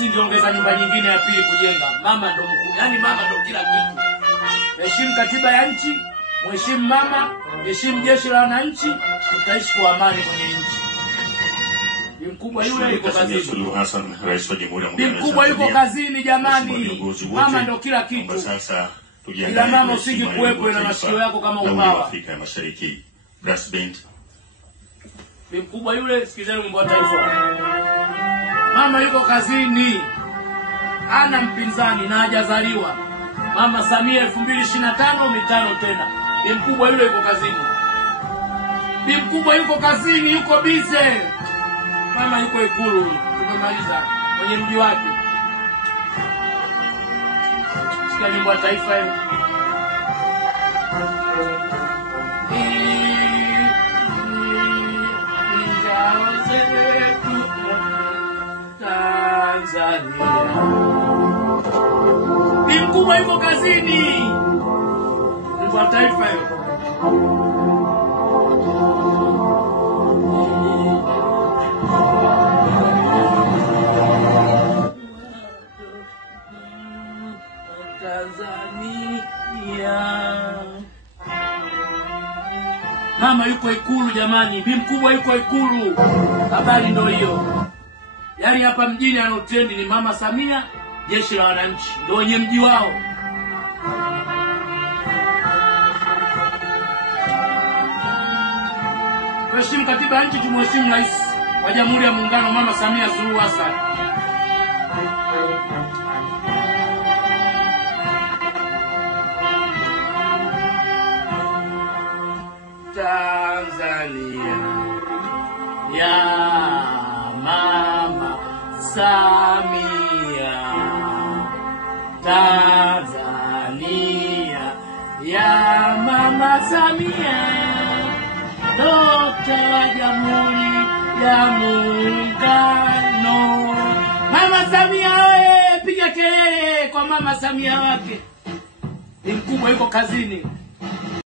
usingeongeza nyumba nyingine ya pili kujenga. Mama ndo mkuu, yani mama ndo kila kitu. Heshimu katiba ya nchi, mheshimu mama, heshimu jeshi la wananchi, tutaishi kwa amani kwenye nchi. Bi mkubwa yule yuko kazini. Bi mkubwa yuko kazini jamani. Mama ndo kila kitu. Ila mama usije kuwepo na masikio yako kama upawa. Bi mkubwa yule, sikizeni Mungu wa taifa. Mama yuko kazini. Ana mpinzani na hajazaliwa. Mama Samia 2025 mitano tena. Bi mkubwa yule yuko kazini. Bi mkubwa yuko kazini, yuko bize. Mama yuko Ikulu, tumemaliza kwenye mji wake. Sikia Mungu wa taifa hiyo. Bi mkubwa yuko kazini. Mungu wa taifa hiyo. Mama yuko Ikulu jamani, bi mkubwa yuko Ikulu. Habari ndio hiyo. Yaani hapa mjini anotendi ni Mama Samia, jeshi la wananchi ndio wenye mji wao. Heshimu katiba ya nchi, tumheshimu Rais wa Jamhuri ya Muungano Mama Samia Suluhu Hassan. Tanzania ya Mama Samia, Tanzania ya Mama Samia, Dokta wa Jamhuri ya Muungano. Mama Samia oye, piga kelele kwa Mama Samia wake. Ni mkubwa yuko kazini.